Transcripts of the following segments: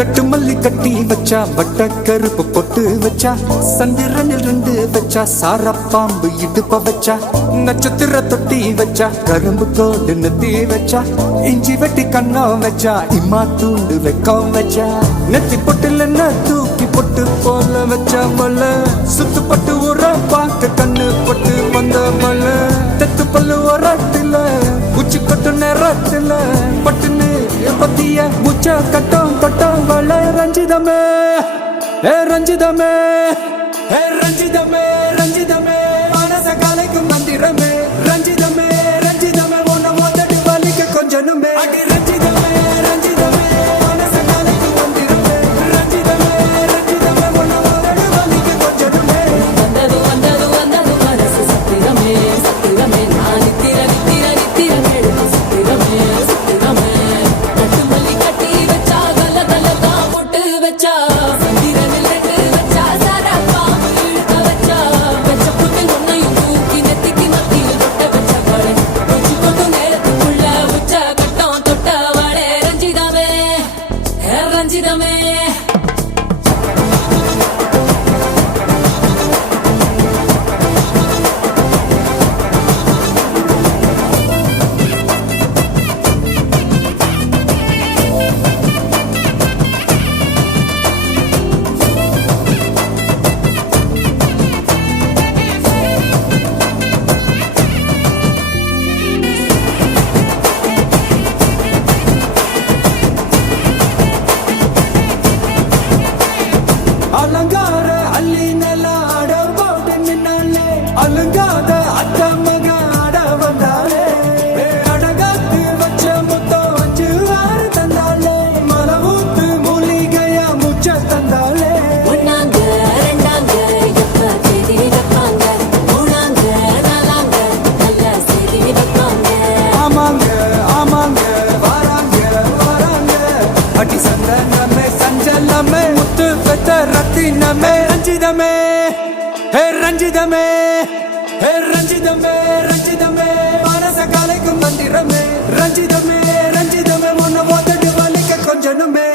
கட்டு மல்லி கட்டி வச்சா வட்ட கருப்பு பொட்டு வச்சா சந்திரனில் 2 வச்சா சார பாம்பு இடுப்ப வச்சா நட்சத்திர தொட்டி வச்சா கரும்பு கோடு நெத்தி வச்சா இஞ்சி வெட்டி கண்ணம் வச்சா இம்மா தூண்டு வெக்கம் வச்சா நெத்தி பொட்டுல தூக்கி பொட்டு போல வச்சா மல சுத்து பட்டு உர பார்க்க கண்ணு பொட்டு வந்த மல தெத்து பல்லு ஒரத்துல உச்சி கொட்டு நேரத்துல பட்டுன்னு பத்திய முச்ச கட்டம் கட்டம் வள ரஞ்சிதமே ஏ ரஞ்சிதமே ஏ ரஞ்சிதமே ரஞ்சிதமே மனச கலைக்கும் மந்திரமே ரஞ்சிதமே ரஞ்சிதமே உன்னை மோதடி வலிக்க கொஞ்சனுமே அடி ரஞ்சிதமே ரஞ்சிதமே மனச கலைக்கும் மந்திரமே ரஞ்சிதமே ரஞ்சிதமே உன்னை மோதடி வலிக்க கொஞ்சனுமே வந்தது வந்தது வந்தது மனசு சத்திரமே சத்திரமே நான் நித்திர நித்திர நித்திர கேடு சத்திரமே சத்திரமே கட்டு மல்லி கட்டி வச்சா கல கல தான் பொட்டு வச்சா சந்திரனில் 2 வச்சா சாரா பாம்பு இழுக்க வச்சா வச்ச புட்டு ஒன்னையும் தூக்கி நெத்திக்கு மத்தியில் தொட்ட வச்ச வாழை உச்சி கொண்டு நேரத்துக்குள்ள உச்ச கட்டம் தொட்ட வாழை ரஞ்சிதமே ரஞ்சிதமே அலங்கார அள்ளி நில ஆட போட்டு நின்னாலே அலங்காத அத்த மக ஆட வந்தாலே அடகாத்து வச்ச முத்தம் வச்சு ஆறு தந்தாலே மலவூத்து மூலிகையா முச்ச தந்தாலே ஒன்னாங்க ரெண்டாங்க எப்ப தேதி வைப்பாங்க மூணாங்க நாலாங்க நல்ல செய்தி வைப்பாங்க ஆமாங்க ஆமாங்க வராங்க வராங்க அடி சந்தனமே சஞ்சலமே முத்து பெத்த ரத்தினமே ரஞ்சிதமே ஹே ரஞ்சிதமே ஹே ரஞ்சிதமே ரஞ்சிதமே மனச கலைக்கும் மந்திரமே ரஞ்சிதமே ரஞ்சிதமே உன்னை மோதடி வலிக்க கொஞ்சனுமே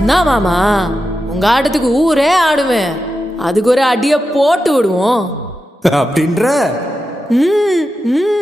என்ன மாமா உங்க ஆட்டத்துக்கு ஊரே ஆடுவேன் அதுக்கு ஒரு அடிய போட்டு விடுவோம் அப்படின்ற ம் ம்